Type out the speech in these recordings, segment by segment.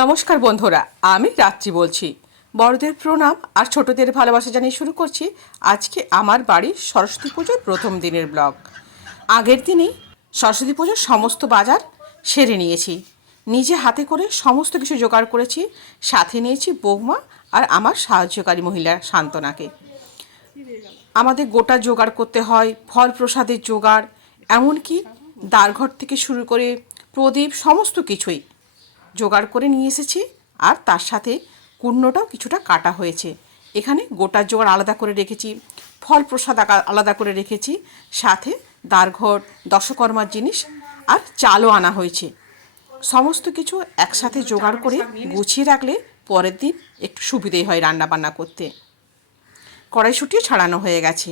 নমস্কার বন্ধুরা, আমি রাত্রি বলছি। বড়দের প্রণাম আর ছোটদের ভালোবাসা জানিয়ে শুরু করছি আজকে আমার বাড়ির সরস্বতী পুজোর প্রথম দিনের ব্লগ। আগের দিনই সরস্বতী পুজোর সমস্ত বাজার সেরে নিয়েছি, নিজে হাতে করে সমস্ত কিছু জোগাড় করেছি। সাথে নিয়েছি বৌমা আর আমার সাহায্যকারী মহিলা শান্তনাকে। আমাদের গোটা জোগাড় করতে হয়, ফল প্রসাদের জোগাড়, এমনকি দ্বারঘর থেকে শুরু করে প্রদীপ সমস্ত কিছুই জোগাড় করে নিয়ে এসেছি। আর তার সাথে কুর্ণটাও কিছুটা কাটা হয়েছে। এখানে গোটার জোগাড় আলাদা করে রেখেছি, ফল প্রসাদ আলাদা করে রেখেছি, সাথে দ্বারঘর দশকর্মার জিনিস আর চালও আনা হয়েছে। সমস্ত কিছু একসাথে জোগাড় করে গুছিয়ে রাখলে পরের দিন একটু সুবিধেই হয় রান্না বান্না করতে। কড়াইশুঁটিও ছাড়ানো হয়ে গেছে,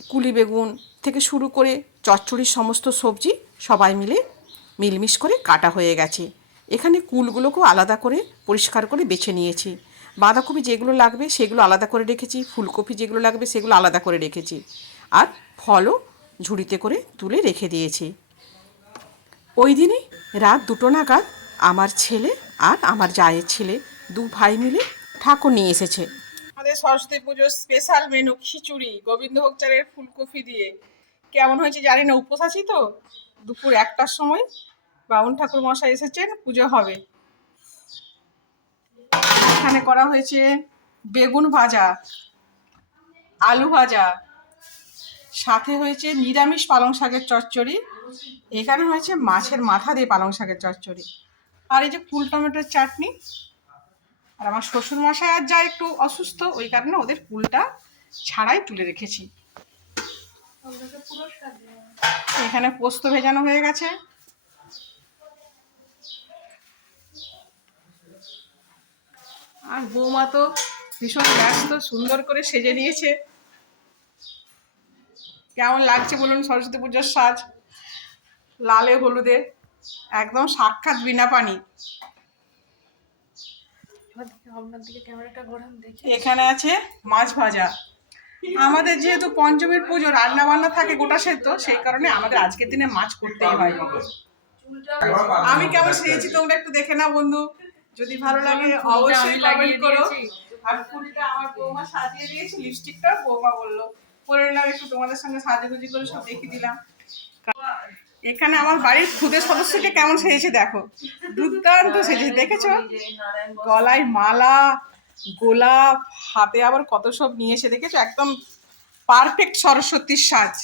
কুলি বেগুন থেকে শুরু করে চচ্চড়ির সমস্ত সবজি সবাই মিলে মিলমিশ করে কাটা হয়ে গেছে। এখানে কুলগুলোকেও আলাদা করে পরিষ্কার করে বেছে নিয়েছি। বাঁধাকপি যেগুলো লাগবে সেগুলো আলাদা করে রেখেছি, ফুলকপি যেগুলো লাগবে সেগুলো আলাদা করে রেখেছি, আর ফলও ঝুড়িতে করে তুলে রেখে দিয়েছি। ওই দিনই রাত 2টো নাগাদ আমার ছেলে আর আমার জায়ের ছেলে দু ভাই মিলে ঠাকুর নিয়ে এসেছে। আমাদের সরস্বতী পুজোর স্পেশাল মেনু খিচুড়ি গোবিন্দভোগ চালের ফুলকপি দিয়ে। কেমন হয়েছে জানি না, উপোস আছি তো। দুপুর 1টার সময় বামুন ঠাকুর মশাই এসেছেন, পুজো হবে। এখানে করা হয়েছে বেগুন ভাজা, আলু ভাজা, সাথে হয়েছে নিরামিষ পালং শাকের চচ্চড়ি, এখানে হয়েছে মাছের মাথা দিয়ে পালং শাকের চচ্চড়ি, আর এই যে ফুল টমেটোর চাটনি। আর আমার শ্বশুর মশাই আর যা একটু অসুস্থ, ওই কারণে ওদের ফুলটা ছাড়াই তুলে রেখেছি। এখানে পোস্ত ভেজানো হয়ে গেছে। আর বৌমা তো ভীষণ ব্যস্ত, সুন্দর করে সেজে নিয়েছে। কেমন লাগছে বলুন সরস্বতী পুজোর সাজ? লালে হলুদে একদম সাক্ষাৎ বিনা পানি। এখানে আছে মাছ ভাজা। আমাদের যেহেতু পঞ্চমীর পুজো রান্না বান্না থাকে গোটা সেদ্ধ, সেই কারণে আমাদের আজকের দিনে মাছ করতেই হয়। আমি কেমন সেজেছি তোমরা একটু দেখে নাও বন্ধু, যদি ভালো লাগে অবশ্যই কমেন্ট করো। আর ফুলটা আমার বৌমা সাজিয়ে দিয়েছে, লিপস্টিকটা বৌমা বললো পরে নিলাম, একটু তোমাদের সঙ্গে সাজুগুজি করে সব দেখিয়ে দিলাম। এখানে আমার বাড়ির খুদে সদস্যকে কেমন সেজেছে দেখো, দুর্দান্ত সেজেছে, দেখেছো? গলায় মালা, গোলাপ, হাতে আবার কত সব নিয়ে এসে, দেখেছো? একদম পারফেক্ট সরস্বতীর সাজ।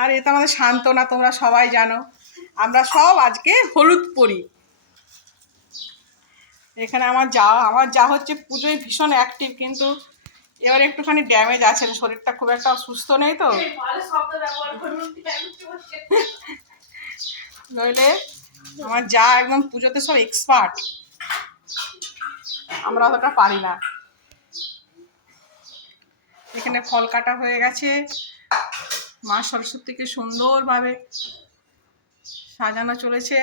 আর এটা আমাদের শান্তনা, তোমরা সবাই জানো আমরা সব আজকে হলুদ পরি। এখানে আমার যা হচ্ছে পুজোয় ভীষণ অ্যাক্টিভ, কিন্তু এবার একটুখানি ড্যামেজ আছে, শরীরটা খুব একটা সুস্থ নেই তো, নইলে আমার যা একদম পুজোতে সব এক্সপার্ট, আমরা অতটা পারি না। এখানে ফল কাটা হয়ে গেছে, মা সরস্বতীকে সুন্দরভাবে সাজানো চলেছে।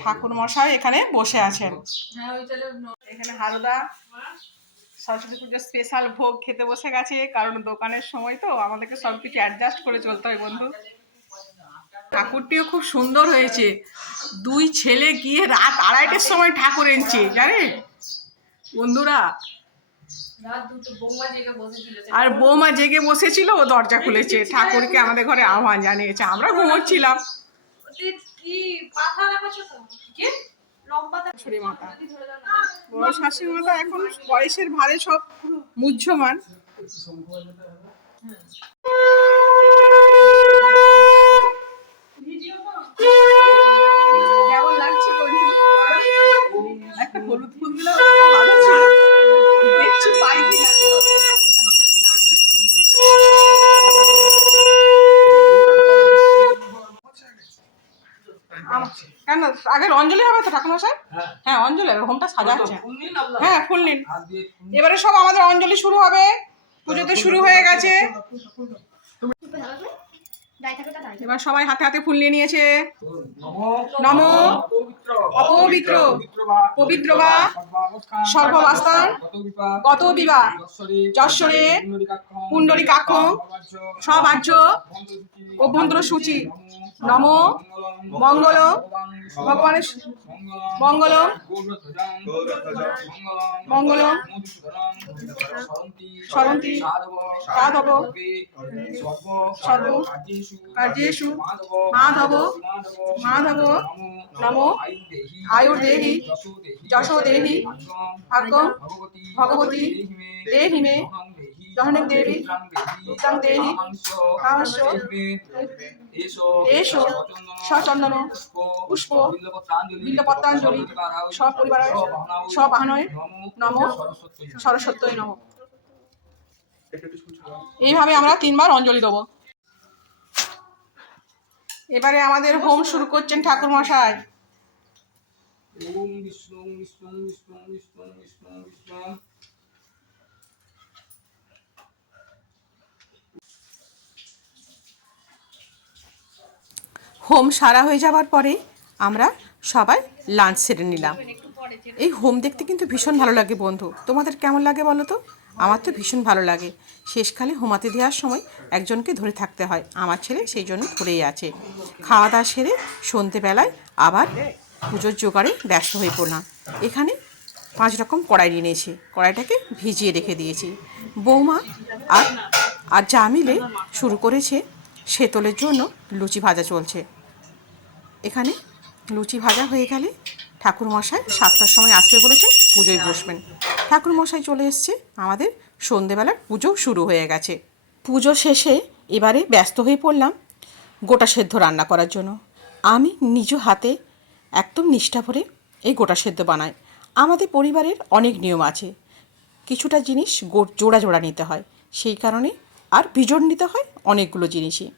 ঠাকুর মশাই এখানে বসে আছেন। এখানে হালদা সরস্বতী পুজোর স্পেশাল ভোগ খেতে বসে গেছে, কারণ দোকানের সময় তো আমাদেরকে সবকিছু অ্যাডজাস্ট করে চলতে হয় বন্ধু। ঠাকুরটিও খুব সুন্দর হয়েছে। দুই ছেলে গিয়ে রাত 2:30টার সময় ঠাকুর এনেছে, জানে বন্ধুরা। আর বৌমা জেগে বসেছিল, ও দরজা খুলেছে, ঠাকুরকে আমাদের ঘরে আহ্বান জানিয়েছে। আমরা ঘুমোচ্ছিলাম। বড় শাশুড়ি মাতা এখন বয়সের ভারে সব মুহ্যমান। কেমন লাগছে বন্ধু? একটা হলুদ ফুল দিলে ভালো ছিল, দেখছি পাই কিনা। কেন আগে অঞ্জলি হবে তো ঠাকুর মশাই? হ্যাঁ অঞ্জলি হবে, হোমটা সাজাচ্ছে। হ্যাঁ ফুল নিন। এবারে সব আমাদের অঞ্জলি শুরু হবে, পুজোতে শুরু হয়ে গেছে। এবার সবাই হাতে হাতে ফুল নিয়ে নিয়েছে। নম অপবিত্র পবিত্র বা সর্বাবস্থান গত বিবাহ যশ্বরে পুণ্ডরিকাক্ষং সবাহ্য অভ্যন্তর সূচি। নম মঙ্গল ভগবানের মঙ্গল মঙ্গল সরন্তি সাধব সর্ব কার্যেষু মাধব মাধব। নম আয়ুর্দেহি যশোদেহি ভাগ্যম ভগবতী দেহি মে জহনেক দেবী বিদ্যাং দেহি কামস্য এসো সচন্দন পুষ্প বিল্লপত্রাঞ্জলি সপরিবারায় সবাহনয় নম সরস্বত্যই নম। এইভাবে আমরা 3 বার অঞ্জলি দেবো। এবারে আমাদের হোম শুরু করছেন ঠাকুর মশাই। ওম বিষ্ণু বিষ্ণু বিষ্ণু বিষ্ণু বিষ্ণু বিষ্ণু। হোম সারা হয়ে যাওয়ার পরে আমরা সবাই লাঞ্চ সেরে নিলাম। এই হোম দেখতে কিন্তু ভীষণ ভালো লাগে বন্ধু, তোমাদের কেমন লাগে বলো তো? আমার তো ভীষণ ভালো লাগে। শেষকালে হোমাতে দেওয়ার সময় একজনকে ধরে থাকতে হয়, আমার ছেলে সেই জন্য ধরেই আছে। খাওয়া দাওয়া সেরে সন্ধেবেলায় আবার পুজোর জোগাড়ে ব্যস্ত হয়ে পড়লাম। এখানে 5 রকম কড়াই নিয়েছি, কড়াইটাকে ভিজিয়ে রেখে দিয়েছি। বৌমা আর যা মিলে শুরু করেছে শেতলের জন্য লুচি ভাজা চলছে। এখানে লুচি ভাজা হয়ে গেলে ঠাকুরমশাই 7টার সময় আসবে বলেছেন, পুজোয় বসবেন। ঠাকুরমশাই চলে এসছে, আমাদের সন্ধেবেলার পুজো শুরু হয়ে গেছে। পুজো শেষে এবারে ব্যস্ত হয়ে পড়লাম গোটা সেদ্ধ রান্না করার জন্য। আমি নিজ হাতে একদম নিষ্ঠা ভরে এই গোটা সেদ্ধ বানাই। আমাদের পরিবারের অনেক নিয়ম আছে, কিছুটা জিনিস জোড়া জোড়া নিতে হয়, সেই কারণে আর বিজোড় নিতে হয় অনেকগুলো জিনিসই।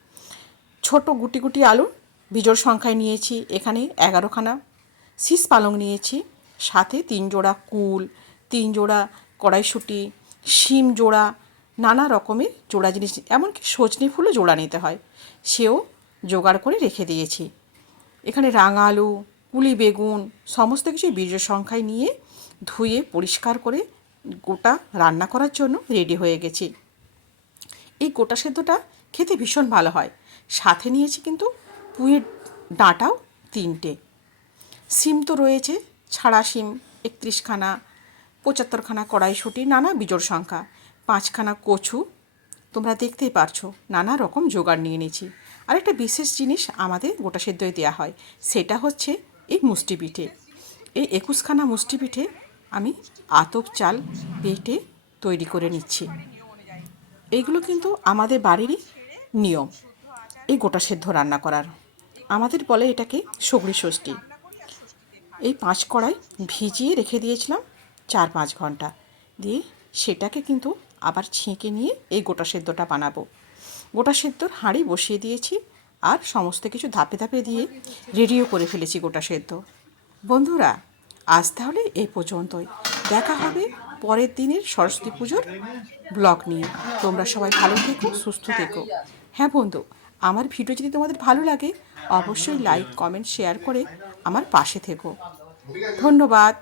ছোট গুটি গুটি আলু বিজোড় সংখ্যায় নিয়েছি, এখানে 11খানা শীষ পালং নিয়েছি, সাথে 3 জোড়া কুল, 3 জোড়া কড়াইশুঁটি, শিম জোড়া, নানা রকমের জোড়া জিনিস, এমনকি সজনে ফুলও জোড়া নিতে হয়, সেও জোগাড় করে রেখে দিয়েছি। এখানে রাঙা আলু, পুলি বেগুন সমস্ত কিছু বিজোড় সংখ্যায় নিয়ে ধুয়ে পরিষ্কার করে গোটা রান্না করার জন্য রেডি হয়ে গেছি। এই গোটা সেদ্ধটা খেতে ভীষণ ভালো হয়। সাথে নিয়েছি কিন্তু পুঁইয়ের ডাঁটাও 3টে, সিম তো রয়েছে, ছাড়া সিম 31খানা, 75খানা কড়াইশুঁটি, নানা বিজোড় সংখ্যা, 5খানা কচু, তোমরা দেখতেই পারছো নানা রকম জোগাড় নিয়ে নিয়েছি। আরেকটা বিশেষ জিনিস আমাদের গোটা সেদ্ধয় দেওয়া হয়, সেটা হচ্ছে এই মুষ্টি পিঠে। এই 21খানা মুষ্টি পিঠে আমি আতপ চাল বেটে তৈরি করে নিচ্ছি। এইগুলো কিন্তু আমাদের বাড়িরই নিয়ম, এই গোটা সেদ্ধ রান্না করার। আমাদের বলে এটাকে সগড়ি ষষ্ঠী। এই 5 কড়াই ভিজিয়ে রেখে দিয়েছিলাম 4-5 ঘন্টা, দিয়ে সেটাকে কিন্তু আবার ছেঁকে নিয়ে এই গোটা সেদ্ধটা বানাবো। গোটা সেদ্ধর হাঁড়ি বসিয়ে দিয়েছি, আর সমস্ত কিছু ধাপে ধাপে দিয়ে রেডিও করে ফেলেছি গোটা সেদ্ধ। বন্ধুরা, আজ তাহলে এই পর্যন্তই, দেখা হবে পরের দিনের সরস্বতী পুজোর ব্লগ নিয়ে। তোমরা সবাই ভালো থেকো, সুস্থ থেকো। হ্যাঁ বন্ধু, আমার ভিডিও যদি তোমাদের ভালো লাগে অবশ্যই লাইক, কমেন্ট, শেয়ার করে আমার পাশে থেকো। ধন্যবাদ।